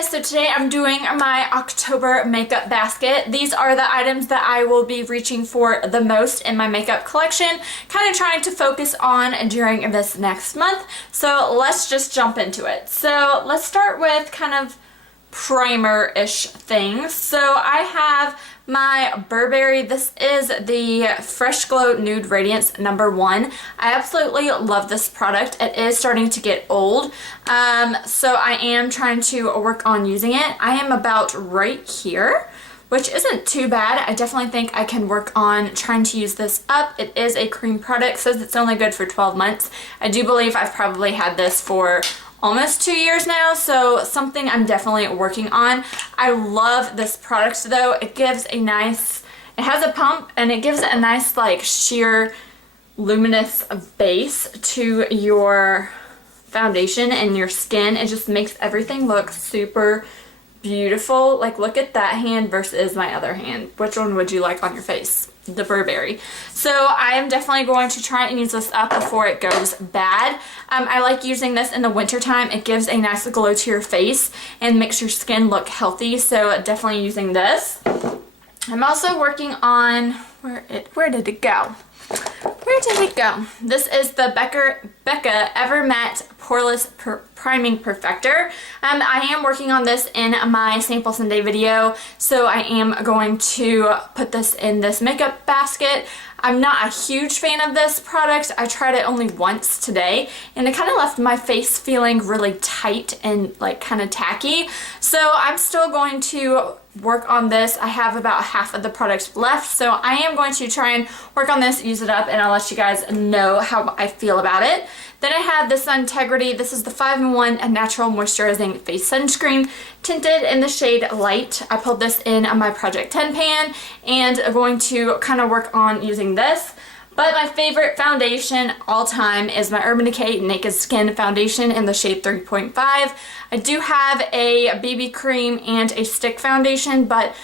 guys, so today I'm doing my October makeup basket. These are the items that I will be reaching for the most in my makeup collection, kind of trying to focus on during this next month. So let's just jump into it. So let's start with kind of primer-ish things. So I have my Burberry. This is the Fresh Glow Nude Radiance #1. I absolutely love this product. It is starting to get old, so I am trying to work on using it. I am about right here, which isn't too bad. I definitely think I can work on trying to use this up. It is a cream product, says it's only good for 12 months. I do believe I've probably had this for almost 2 years now, so something I'm definitely working on. I love this product though. It gives a nice, it has a pump and it gives a nice like sheer luminous base to your foundation and your skin. It just makes everything look super beautiful. Like look at that hand versus my other hand. Which one would you like on your face? The Burberry. So I am definitely going to try and use this up before it goes bad. I like using this in the winter time. It gives a nice glow to your face and makes your skin look healthy, so definitely using this. I'm also working on, where did it go? Where did it go? This is the Becca Ever Matte Poreless Priming Perfector. I am working on this in my sample Sunday video, so I am going to put this in this makeup basket. I'm not a huge fan of this product. I tried it only once today and it kind of left my face feeling really tight and like kind of tacky. So I'm still going to work on this. I have about half of the product left, so I am going to try and work on this, use it up, and I'll let you guys know how I feel about it. Then I have the Suntegrity. This is the 5-in-1 Natural Moisturizing Face Sunscreen, tinted in the shade Light. I pulled this in on my Project 10 pan and I'm going to kind of work on using this. But my favorite foundation all time is my Urban Decay Naked Skin Foundation in the shade 3.5. I do have a BB cream and a stick foundation, but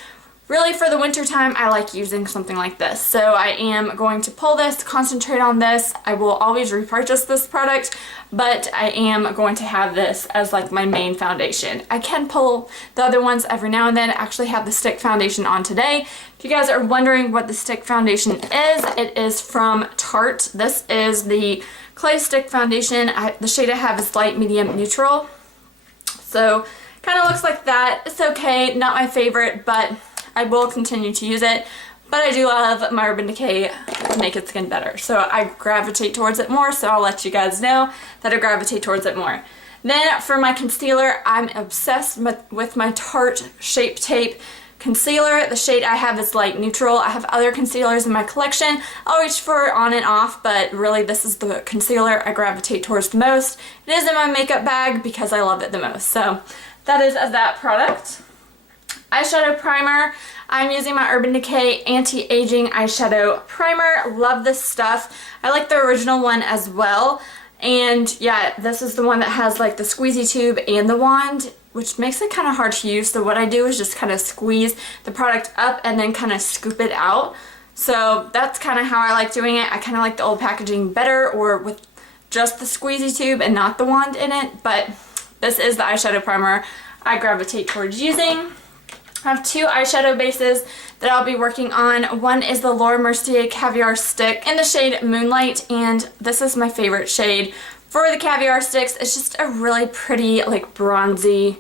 really for the winter time I like using something like this. So I am going to pull this, concentrate on this. I will always repurchase this product, but I am going to have this as like my main foundation. I can pull the other ones every now and then. I actually have the stick foundation on today. If you guys are wondering what the stick foundation is, it is from Tarte. This is the clay stick foundation. The shade I have is light, medium, neutral. So kind of looks like that. It's okay, not my favorite, but I will continue to use it. But I do love my Urban Decay Naked Skin better, so I gravitate towards it more, so I'll let you guys know that I gravitate towards it more. Then for my concealer, I'm obsessed with my Tarte Shape Tape concealer. The shade I have is light neutral. I have other concealers in my collection. I'll reach for on and off, but really this is the concealer I gravitate towards the most. It is in my makeup bag because I love it the most. So that is that product. Eyeshadow primer. I'm using my Urban Decay Anti-Aging Eyeshadow Primer. Love this stuff. I like the original one as well. And yeah, this is the one that has like the squeezy tube and the wand, which makes it kind of hard to use. So what I do is just kind of squeeze the product up and then kind of scoop it out. So that's kind of how I like doing it. I kind of like the old packaging better, or with just the squeezy tube and not the wand in it. But this is the eyeshadow primer I gravitate towards using. I have two eyeshadow bases that I'll be working on. One is the Laura Mercier Caviar Stick in the shade Moonlight, and this is my favorite shade for the caviar sticks. It's just a really pretty like bronzy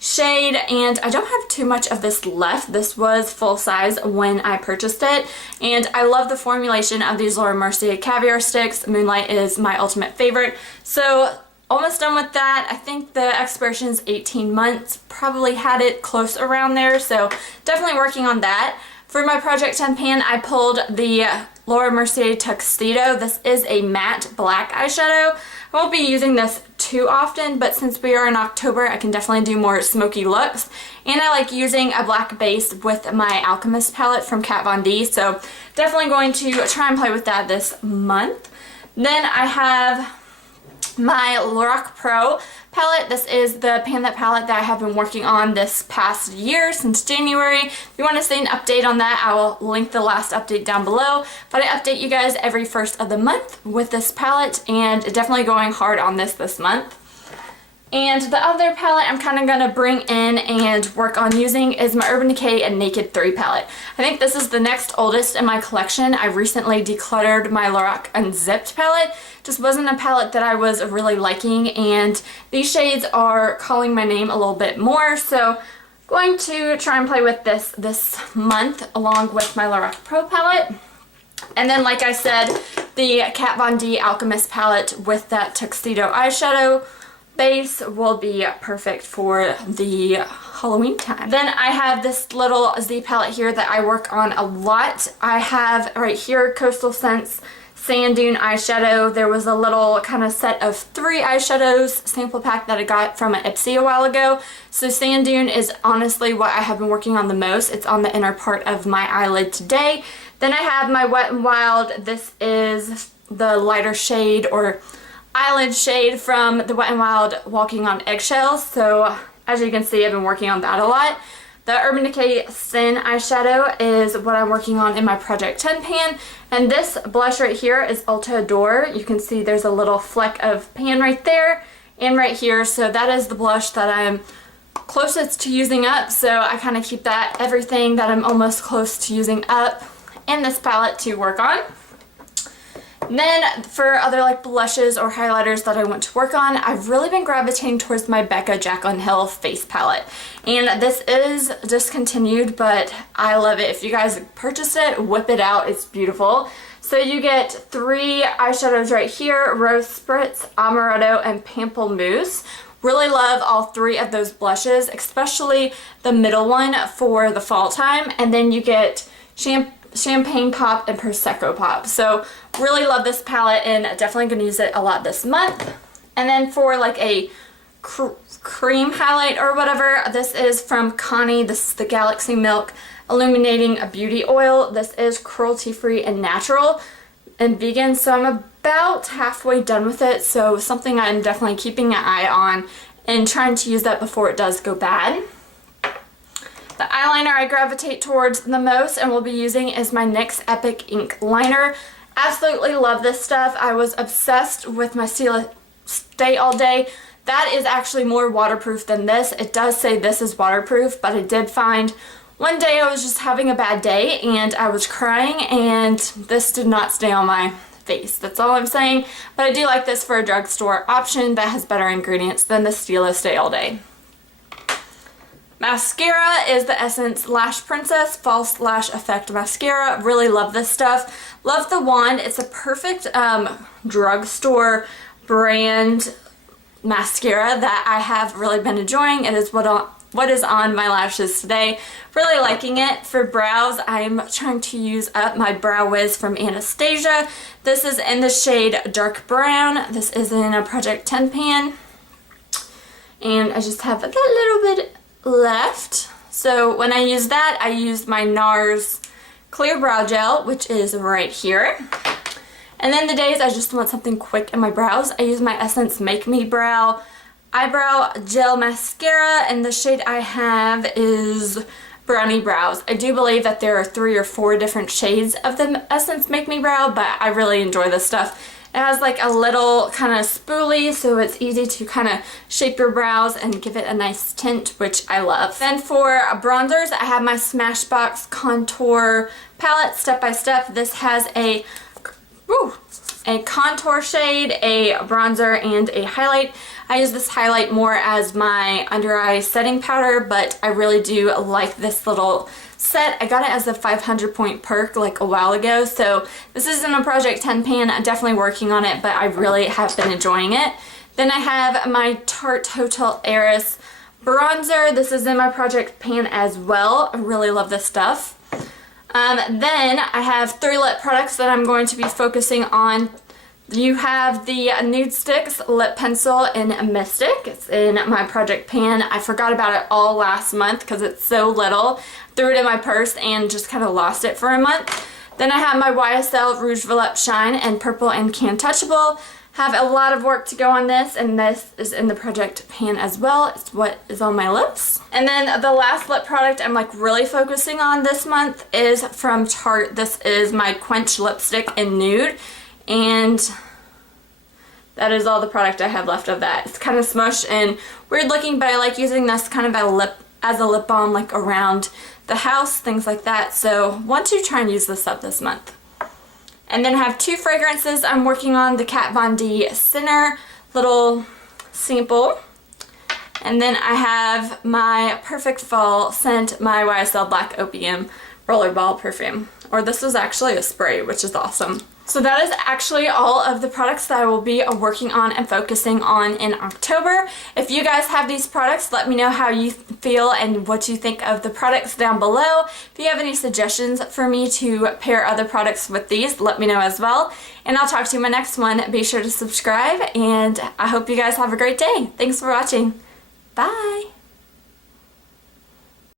shade, and I don't have too much of this left. This was full size when I purchased it, and I love the formulation of these Laura Mercier Caviar Sticks. Moonlight is my ultimate favorite. So almost done with that. I think the expiration is 18 months. Probably had it close around there, so definitely working on that. For my Project 10 pan, I pulled the Laura Mercier Tuxedo. This is a matte black eyeshadow. I won't be using this too often, but since we are in October, I can definitely do more smoky looks. And I like using a black base with my Alchemist palette from Kat Von D, so definitely going to try and play with that this month. Then I have my Lorac Pro palette. This is the Pan That palette that I have been working on this past year, since January. If you want to see an update on that, I will link the last update down below. But I update you guys every first of the month with this palette, and definitely going hard on this month. And the other palette I'm kind of going to bring in and work on using is my Urban Decay and Naked 3 palette. I think this is the next oldest in my collection. I recently decluttered my Lorac Unzipped palette. Just wasn't a palette that I was really liking, and these shades are calling my name a little bit more, so going to try and play with this month along with my Lorac Pro palette. And then, like I said, the Kat Von D Alchemist palette with that tuxedo eyeshadow base will be perfect for the Halloween time. Then I have this little Z palette here that I work on a lot. I have right here Coastal Scents Sand Dune eyeshadow. There was a little kind of set of 3 eyeshadows sample pack that I got from an Ipsy a while ago. So Sand Dune is honestly what I have been working on the most. It's on the inner part of my eyelid today. Then I have my Wet n Wild. This is the lighter shade or eyelid shade from the Wet n Wild Walking on Eggshells. So as you can see, I've been working on that a lot. The Urban Decay Sin eyeshadow is what I'm working on in my Project 10 pan. And this blush right here is Ulta Adore. You can see there's a little fleck of pan right there and right here. So that is the blush that I'm closest to using up. So I kind of keep that everything that I'm almost close to using up in this palette to work on. Then for other like blushes or highlighters that I want to work on, I've really been gravitating towards my Becca Jaclyn Hill face palette. And this is discontinued, but I love it. If you guys purchase it, whip it out. It's beautiful. So you get 3 eyeshadows right here: Rose Spritz, Amaretto, and Pamplemousse. Really love all 3 of those blushes, especially the middle one for the fall time. And then you get Champagne Pop and Prosecco Pop. So really love this palette and definitely going to use it a lot this month. And then for like a cream highlight or whatever, this is from Kani. This is the Galaxy Milk Illuminating Beauty Oil. This is cruelty free and natural and vegan, so I'm about halfway done with it. So something I'm definitely keeping an eye on and trying to use that before it does go bad. The eyeliner I gravitate towards the most and will be using is my NYX Epic Ink Liner. Absolutely love this stuff. I was obsessed with my Stila Stay All Day. That is actually more waterproof than this. It does say this is waterproof, but I did find one day I was just having a bad day and I was crying and this did not stay on my face. That's all I'm saying. But I do like this for a drugstore option that has better ingredients than the Stila Stay All Day. Mascara is the Essence Lash Princess False Lash Effect Mascara. Really love this stuff. Love the wand. It's a perfect drugstore brand mascara that I have really been enjoying. It is what is on my lashes today. Really liking it. For brows, I'm trying to use up my Brow Wiz from Anastasia. This is in the shade Dark Brown. This is in a Project 10 pan. And I just have a little bit left. So when I use that, I use my NARS Clear Brow Gel, which is right here. And then the days I just want something quick in my brows, I use my Essence Make Me Brow Eyebrow Gel Mascara, and the shade I have is Brownie Brows. I do believe that there are 3 or 4 different shades of the Essence Make Me Brow, but I really enjoy this stuff. It has like a little kind of spoolie, so it's easy to kind of shape your brows and give it a nice tint, which I love. Then for bronzers, I have my Smashbox Contour Palette Step by Step. This has a contour shade, a bronzer, and a highlight. I use this highlight more as my under eye setting powder, but I really do like this little set. I got it as a 500 point perk like a while ago, so this isn't a Project 10 pan. I'm definitely working on it, but I really have been enjoying it. Then I have my Tarte Hotel Heiress bronzer. This is in my Project pan as well. I really love this stuff. Then I have 3 lip products that I'm going to be focusing on. You have the Nude Sticks Lip Pencil in Mystic. It's in my Project pan. I forgot about it all last month because it's so little. Threw it in my purse and just kind of lost it for a month. Then I have my YSL Rouge Volupte Shine in Purple and Can Touchable. Have a lot of work to go on this, and this is in the Project pan as well. It's what is on my lips. And then the last lip product I'm like really focusing on this month is from Tarte. This is my Quench Lipstick in Nude. And that is all the product I have left of that. It's kind of smushed and weird looking, but I like using this kind of as a lip balm, like around the house, things like that. So want to try and use this up this month. And then I have 2 fragrances I'm working on, the Kat Von D Sinner little sample. And then I have my Perfect Fall scent, my YSL Black Opium Rollerball perfume. Or this was actually a spray, which is awesome. So that is actually all of the products that I will be working on and focusing on in October. If you guys have these products, let me know how you feel and what you think of the products down below. If you have any suggestions for me to pair other products with these, let me know as well. And I'll talk to you in my next one. Be sure to subscribe, and I hope you guys have a great day. Thanks for watching. Bye!